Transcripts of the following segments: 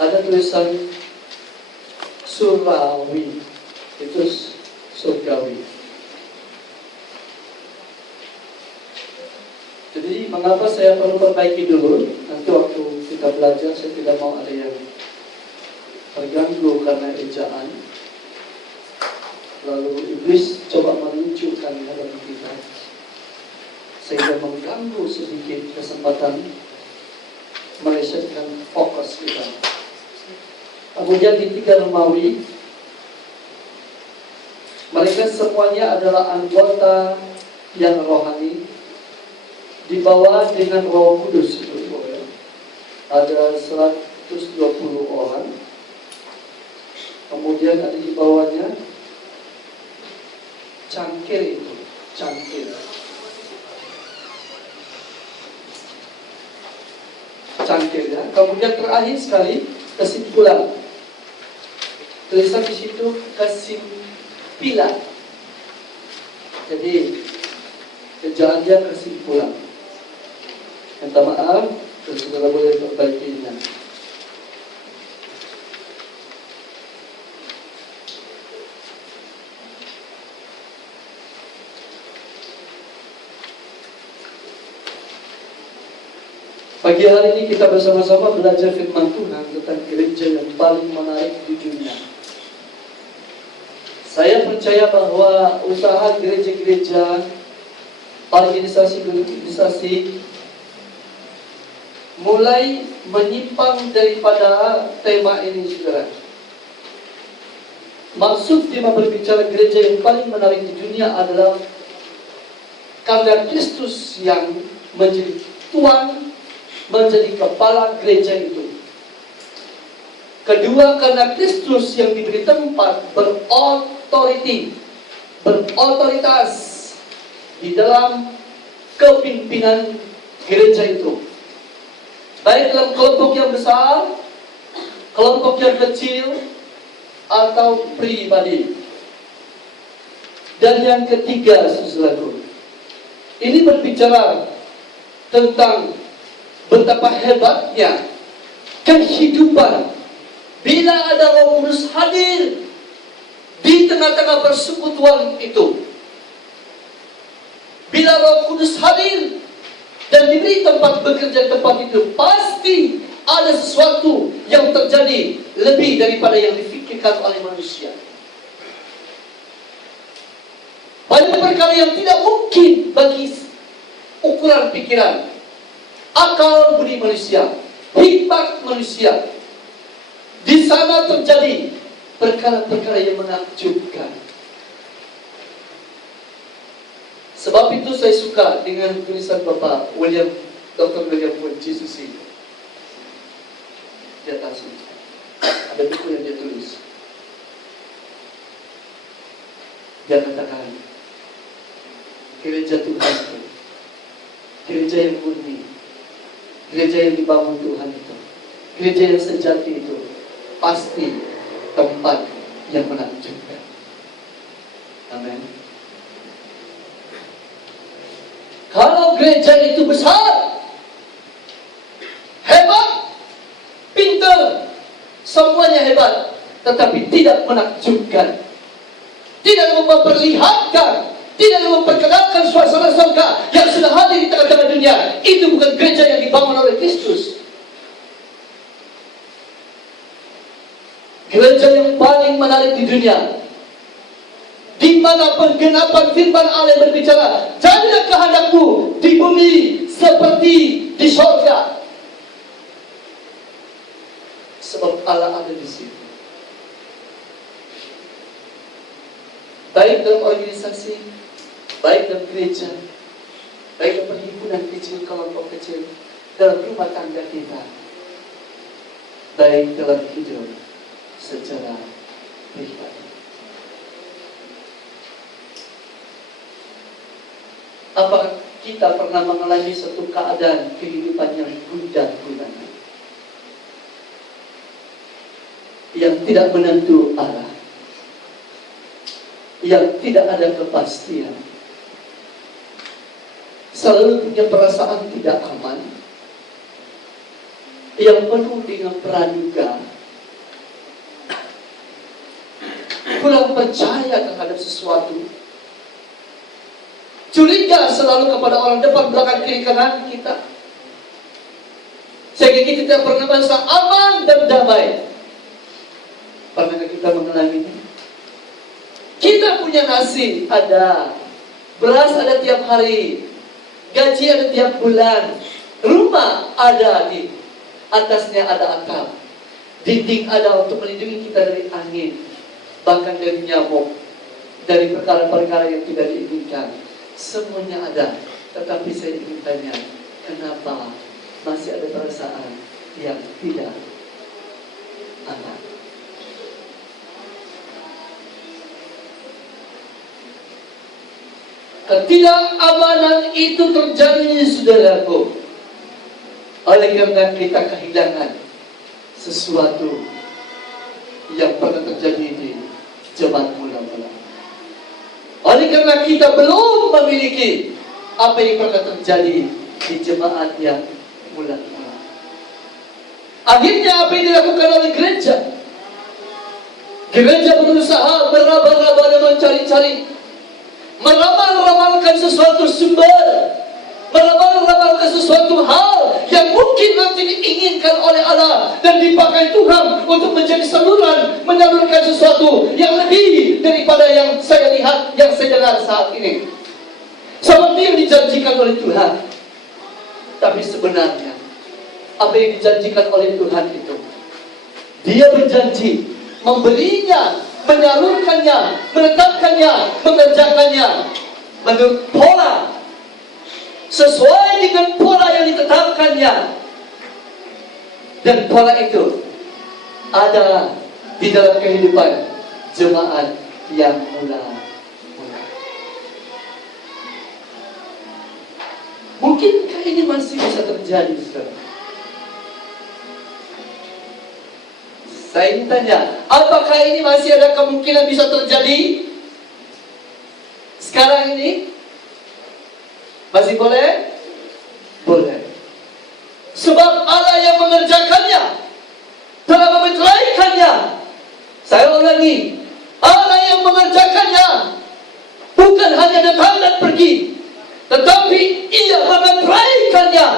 ada tulisan Surawi, itu surgawi. Jadi mengapa saya perlu perbaiki dulu? Nanti waktu kita belajar saya tidak mau ada yang terganggu karena ejaan. Lalu iblis coba menunjukkan dalam kita sehingga mengganggu sedikit kesempatan melesetkan fokus kita. Kemudian di 3 Romawi, mereka semuanya adalah anggota yang rohani, dibawa dengan Roh Kudus. Ada 120 orang. Kemudian ada di bawahnya cangkir itu, cangkir. Cangkir ya. Kemudian terakhir sekali kesimpulan. Tulisan di situ kesimpulan. Jadi kejadian kesimpulan. Minta maaf, terus saudara boleh perbaikinya. Pagi hari ini kita bersama-sama belajar firman Tuhan tentang gereja yang paling menarik di dunia. Saya percaya bahwa usaha gereja-gereja, organisasi mulai menyimpang daripada tema ini, saudara. Maksud tema berbicara gereja yang paling menarik di dunia adalah karena Kristus yang menjadi Tuhan, menjadi kepala gereja itu. Kedua, karena Kristus yang diberi tempat berotoritas di dalam kepimpinan gereja itu. Baik dalam kelompok yang besar, kelompok yang kecil, atau pribadi. Dan yang ketiga, saudaraku, ini berbicara tentang betapa hebatnya kehidupan bila ada Roh Kudus hadir di tengah-tengah persekutuan itu. Bila Roh Kudus hadir dan diberi tempat bekerja di tempat itu, pasti ada sesuatu yang terjadi lebih daripada yang difikirkan oleh manusia. Banyak perkara yang tidak mungkin bagi ukuran pikiran, akal budi manusia, hikmat manusia. Di sana terjadi perkara-perkara yang menakjubkan. Sebab itu saya suka dengan tulisan Bapak Dr. William Wojcicki di atas ini. Ada buku yang dia tulis. Dia katakan, gereja Tuhan itu, gereja yang murni, gereja yang dibangun Tuhan itu, gereja yang sejati itu, pasti tempat yang menakjubkan. Amin. Kalau gereja itu besar, hebat, pintar, semuanya hebat, tetapi tidak menakjubkan, tidak memperlihatkan, tidak memperkenalkan suasana surga yang sudah hadir di tengah-tengah dunia, itu bukan gereja yang dibangun oleh Kristus. Gereja yang paling menarik di dunia, di mana penggenapan firman Allah berbicara, jadilah kehendakmu di bumi seperti di surga. Sebab Allah ada di situ. Baik dalam organisasi, baik dalam gereja, baik dalam perhimpunan kecil, kelompok kecil, dalam rumah tangga kita, baik dalam hidup secara pribadi. Apakah kita pernah mengalami satu keadaan kehidupan yang gundah gulana, yang tidak menentu arah, yang tidak ada kepastian, selalu punya perasaan tidak aman, yang penuh dengan praduga, kurang percaya terhadap sesuatu. Curiga selalu kepada orang depan, belakang, kiri, kanan kita. Sehingga kita tidak pernah merasa aman dan damai. Pernahkah kita mengalami ini? Kita punya nasi ada, beras ada tiap hari, gaji ada tiap bulan, rumah ada, di atasnya ada atap, dinding ada untuk melindungi kita dari angin, bahkan dari nyamuk, dari perkara-perkara yang tidak diinginkan. Semuanya ada, tetapi saya ingin tanya, kenapa masih ada perasaan yang tidak aman? Ketidakamanan itu terjadi, saudaraku, oleh karena kita kehilangan sesuatu yang pernah terjadi di zaman mula-mula. Oleh karena kita belum memiliki apa yang pernah terjadi di jemaat yang mula-mula. Akhirnya apa yang dilakukan oleh gereja? Gereja berusaha meraba-raba dan mencari-cari, meramal-ramalkan sesuatu sumber, meramal-ramalkan sesuatu hal yang mungkin nanti diinginkan oleh Allah dan dipakai Tuhan untuk menjadi saluran, menyalurkan sesuatu yang lebih daripada yang saya lihat, yang saya dengar saat ini. Seperti yang dijanjikan oleh Tuhan. Tapi sebenarnya apa yang dijanjikan oleh Tuhan itu, Dia berjanji memberinya, menyalurkannya, menetapkannya, mengerjakannya menurut pola, sesuai dengan pola yang ditetapkannya. Dan pola itu ada di dalam kehidupan jemaat yang mula-mula. Mungkinkah ini masih bisa terjadi, saudara? Saya ingin tanya, apakah ini masih ada kemungkinan bisa terjadi sekarang ini? Masih boleh? Boleh. Sebab Allah yang mengerjakannya, telah memeteraikannya. Saya ulangi, Allah yang mengerjakannya bukan hanya datang dan pergi, tetapi Ia memeteraikannya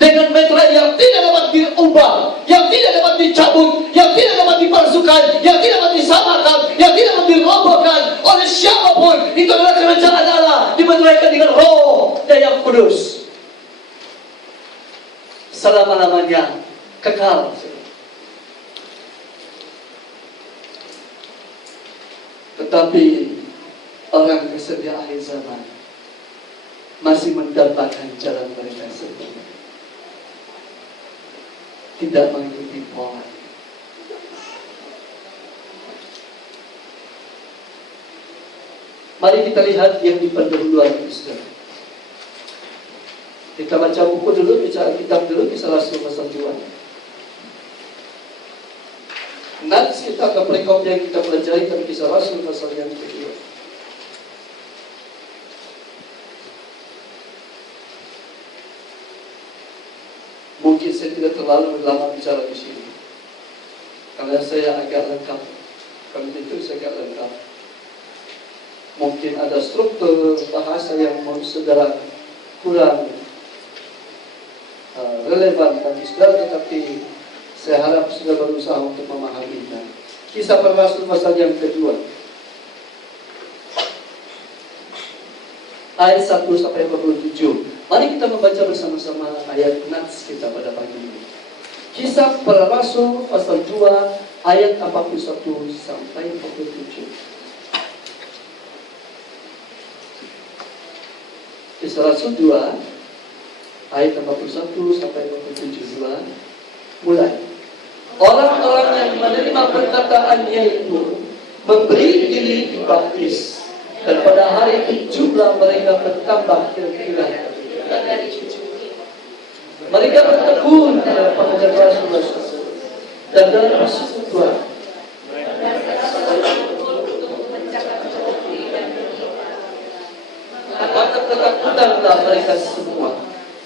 dengan meterai yang tidak dapat diubah, yang tidak dapat dicabut, yang tidak dapat dipalsukan, yang tidak dapat disamakan, yang tidak dapat dirobohkan oleh siapapun. Itu adalah kerajaan Allah, dimeteraikan dengan Roh dan yang Kudus selama-lamanya, kekal. Tetapi orang kesedia akhir zaman masih mendapatkan jalan mereka sendiri, tidak mengikuti pola. Mari kita lihat yang di pendahuluan itu. Kita baca buku dulu, bicara kitab dulu, Kisah Rasul pasal 2. Nats kita ke perikop yang kita pelajari dari Kisah Rasul pasal yang kedua. Mungkin saya tidak terlalu lama bicara di sini, karena saya agak lengkap. Kalau itu saya agak lengkap. Mungkin ada struktur bahasa yang mau saudara kurang relevan bagi saudara, tetapi saya harap saudara berusaha untuk memahaminya. Kisah Para Rasul pasal yang kedua, ayat 1 sampai 47. Mari kita membaca bersama-sama ayat nats kita pada pagi ini. Kisah Para Rasul pasal 2 ayat 41 sampai 47. Kisah Rasul 2 ayat 41 sampai 47. Mulai. Orang-orang yang menerima perkataannya itu memberi diri dibaptis, dan pada hari itu jumlah mereka bertambah kira-kira. Mereka bertekun dalam pengajaran Rasul dan dalam persekutuan. Maka ketakutanlah mereka semua.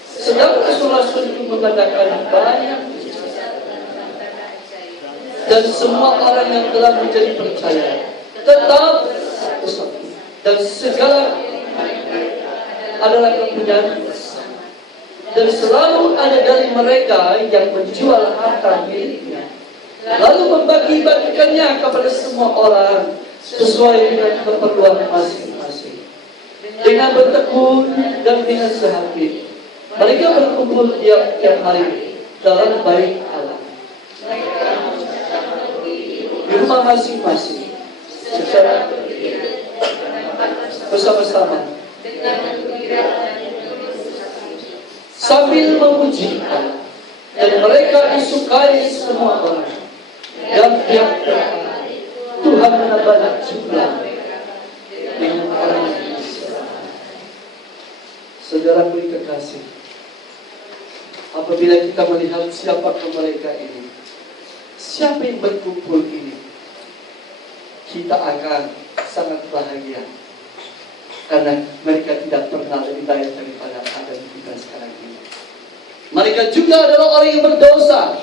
Sedang Rasul-Rasul itu mengadakan banyak dan semua orang yang telah menjadi percaya tetap bersatu. Dan segala adalah kepunyaan bersama. Dan selalu ada dari mereka yang menjual harta miliknya, lalu membagi-bagikannya kepada semua orang sesuai dengan keperluan masing-masing. Dengan bertekun dan dengan sehati, mereka berkumpul tiap hari dalam bait Allah, di rumah masing-masing secara bersama-sama sambil memuji Allah, dan mereka disukai semua orang. Dan tiap hari Tuhan menambah jumlah dengan orang yang diselamatkan. Saudara beri kekasih, apabila kita melihat siapakah mereka ini, siapa yang berkumpul ini, kita akan sangat bahagia. Karena mereka tidak pernah lebih baik daripada Adam kita sekarang ini. Mereka juga adalah orang yang berdosa.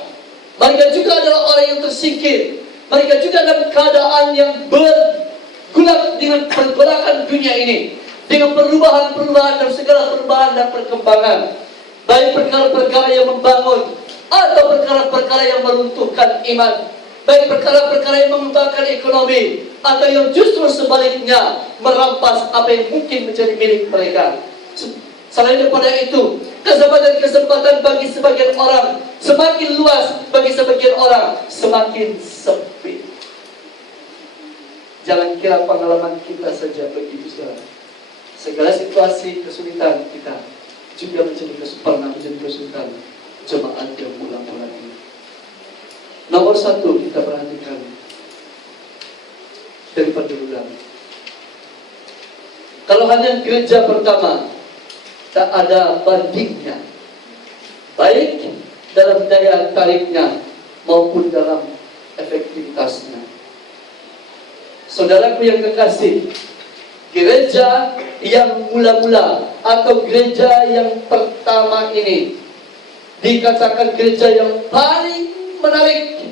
Mereka juga adalah orang yang tersingkir. Mereka juga dalam keadaan yang bergulat dengan pergolakan dunia ini, dengan perubahan-perubahan dan segala perubahan dan perkembangan, baik perkara-perkara yang membangun atau perkara-perkara yang meruntuhkan iman, baik perkara-perkara yang mengembangkan ekonomi atau yang justru sebaliknya merampas apa yang mungkin menjadi milik mereka. Selain daripada itu, kesempatan bagi sebagian orang semakin luas, bagi sebagian orang semakin sempit. Jangan kira pengalaman kita saja begitu, saudara. Segala situasi kesulitan kita juga pernah menjadi kesulitan jemaat yang mula-mula ini. Nomor satu, kita perhatikan dari pergaulan. Kalau hanya gereja pertama, tak ada bandingnya, baik dalam daya tariknya maupun dalam efektivitasnya. Saudaraku yang kekasih, gereja yang mula-mula atau gereja yang pertama ini dikatakan gereja yang paling menarik.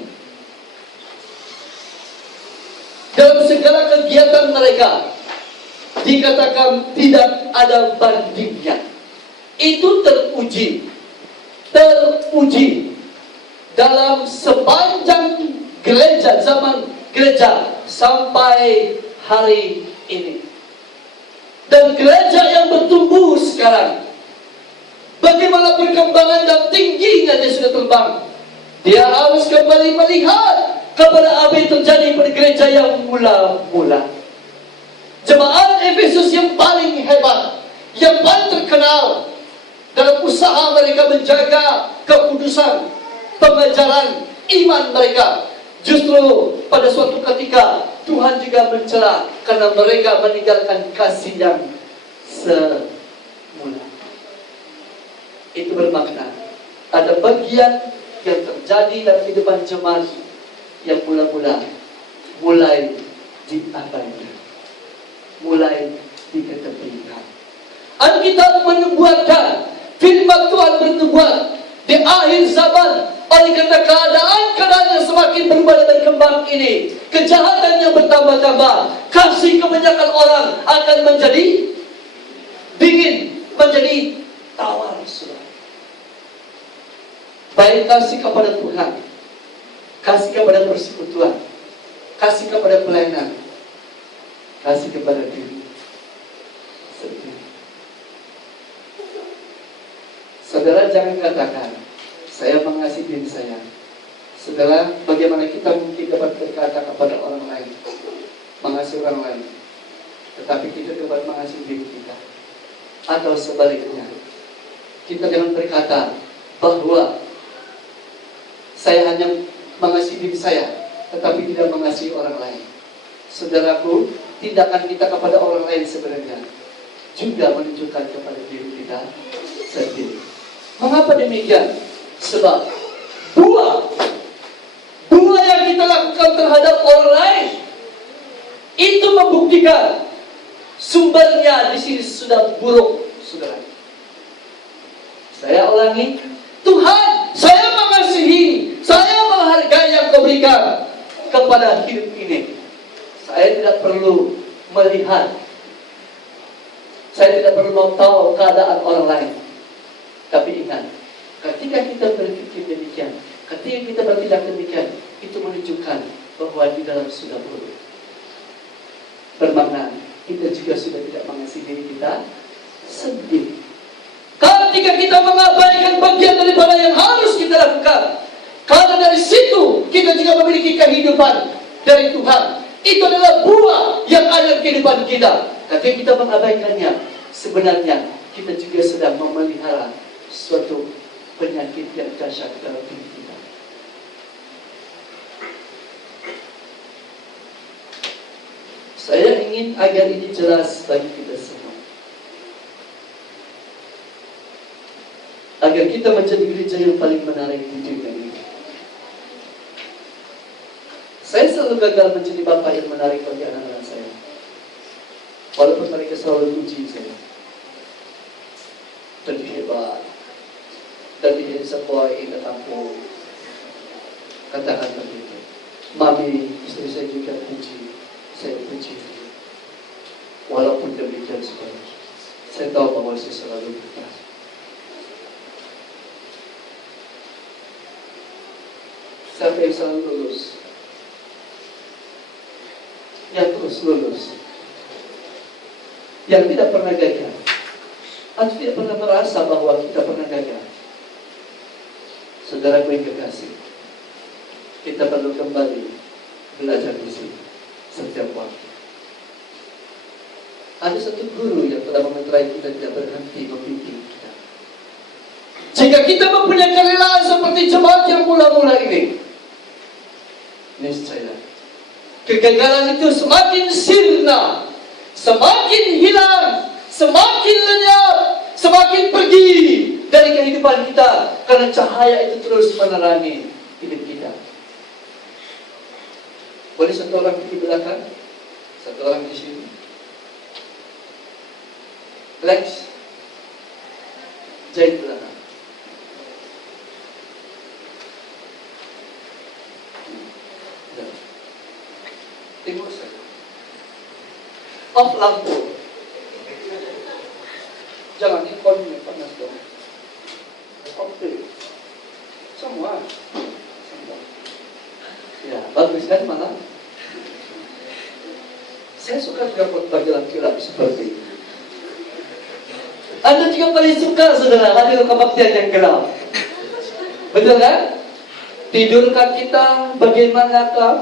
Dalam segala kegiatan mereka dikatakan tidak ada bandingnya. Itu teruji dalam sepanjang gereja, zaman gereja sampai hari ini. Dan gereja yang bertumbuh sekarang, bagaimana perkembangan dan tingginya dia sudah terbang. Dia harus kembali melihat kepada apa yang terjadi pada gereja yang mula-mula. Jemaat Efesus yang paling hebat, yang paling terkenal dalam usaha mereka menjaga kekudusan pengajaran iman mereka. Justru pada suatu ketika Tuhan juga mencela karena mereka meninggalkan kasih yang semula. Itu bermakna ada bagian yang terjadi dalam kehidupan jemaat yang mula-mula mulai diabaikan, mulai diketepikan. Alkitab menubuatkan, firman Tuhan bernubuat di akhir zaman, oleh karena keadaan yang semakin berubah dan berkembang ini, kejahatan yang bertambah-tambah, kasih kebanyakan orang akan menjadi dingin, menjadi tawar, saudara. Baik kasih kepada Tuhan, kasih kepada persekutuan, kasih kepada pelayanan, kasih kepada diri sendiri. Saudara jangan katakan, saya mengasihi diri saya. Saudara, bagaimana kita mungkin dapat berkata kepada orang lain, mengasihi orang lain, tetapi kita dapat mengasihi diri kita? Atau sebaliknya, kita jangan berkata bahwa saya hanya mengasihi diri saya, tetapi tidak mengasihi orang lain. Saudaraku, tindakan kita kepada orang lain sebenarnya juga menunjukkan kepada diri kita sendiri. Mengapa demikian? Sebab buah yang kita lakukan terhadap orang lain itu membuktikan sumbernya di sini sudah buruk, saudara. Saya ulangi, Tuhan, saya mengasihi, saya menghargai yang kau berikan kepada hidup ini. Saya Saya tidak perlu melihat, saya tidak perlu mau tahu keadaan orang lain. Tapi ingat, ketika kita berpikir demikian, ketika kita bertindak demikian, itu menunjukkan bahwa di dalam sudah bermakna kita juga sudah tidak mengasihi diri kita sendiri. Ketika kita mengabaikan bagian daripada yang harus kita lakukan, karena dari situ kita juga memiliki kehidupan dari Tuhan. Itu adalah buah yang ada di kehidupan kita. Ketika kita mengabaikannya, sebenarnya kita juga sedang memelihara suatu penyakit yang dahsyat dalam diri kita. Saya ingin agar ini jelas bagi kita semua, agar kita menjadi gereja yang paling menarik di dunia ini. Saya selalu gagal menjadi bapak yang menarik bagi anak-anak saya, walaupun mereka selalu puji saya. Tadi hebat, tadi handsome boy in the kampung. Katakan begitu. Mami, istri saya juga puji, saya puji. Walaupun demikian sebenarnya, saya tahu bahwa saya selalu berkata. Sampai selalu lulus, yang terus lulus, yang tidak pernah gagal, atau tidak pernah merasa bahwa kita pernah gagal. Saudaraku yang kekasih, kita perlu kembali belajar di sini setiap waktu. Ada satu guru yang telah mementerai kita tidak berhenti membimbing kita. Jika kita mempunyai kerelaan seperti jemaat yang mula-mula ini, niscaya kegagalan itu semakin sirna, semakin hilang, semakin lenyap, semakin pergi dari kehidupan kita, karena cahaya itu terus menerangi hidup kita. Boleh satu orang di belakang, satu orang di sini. Lex, jahit belakang. Tengok saya. Off lampu. Jangan ikonnya panas dong. Oke. Semua. Ya, bagus kan malah. Saya suka juga khotbah gelap-gelap seperti ini. Anda juga paling suka, saudara, hadir kebaktian yang gelap. Betul kan? Tidurkan kita, bagaimanakah?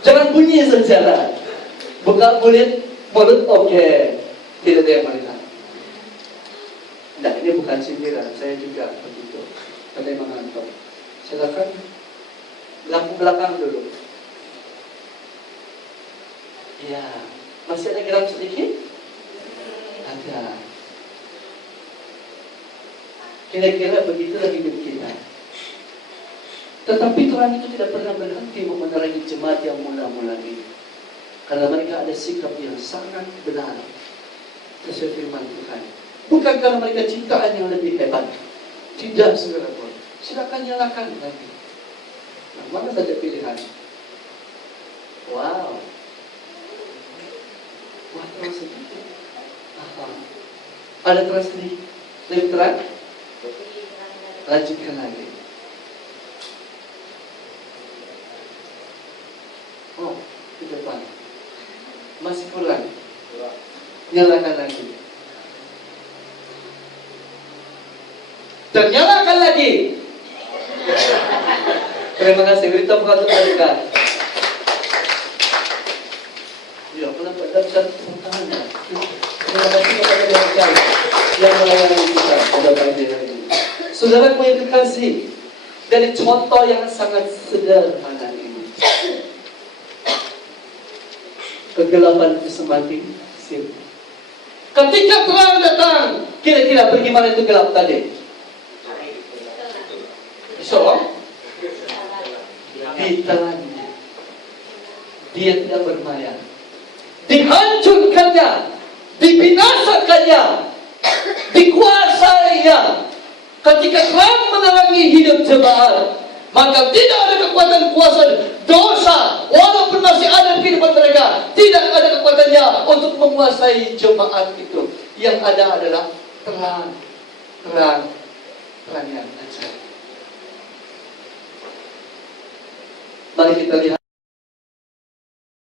Jangan bunyi saja. Buka mulut, oke. Tidak ada yang melihat. Nah, ini bukan sindiran, saya juga begitu. Ada yang mengantuk. Silakan lampu belakang dulu. Ya, masih ada gerak sedikit? Ada. Kira-kira begitulah hidup kita. Tetapi Tuhan itu tidak pernah berhenti memenerangi jemaat yang mula-mula ini, karena mereka ada sikap yang sangat benar sesuai firman Tuhan. Bukan karena mereka cintaan yang lebih hebat. Tidak, saudara-saudara. Silakan nyalakan lagi. Nah, mana saja pilihan? Wow. Wah, terang sedikit. Ada terang sedikit. Lebih terang? Lanjutkan lagi. Oh, di depan. Masih kurang. Nyalakan lagi. Dan nyalakan lagi. Terima kasih. Beri tepuk tangan mereka. Ya, kenapa tidak bisa tepuk tangannya? Terima kasih kepada mereka yang melayani kita pada pagi hari ini. Saudaraku yang kekasih, dari contoh yang sangat sederhana ini, kegelapan itu semakin sirna. Ketika terang datang, kira-kira bagaimana itu gelap tadi? So, ditelannya, dia tidak bermaya, dihancurkannya, dibinasakannya, dikuasainya. Ketika terang menerangi hidup jemaat, maka tidak ada kekuatan kuasa dosa, walaupun masih ada di kehidupan mereka, untuk menguasai jemaat itu. Yang ada adalah terang yang ajaib. Mari kita lihat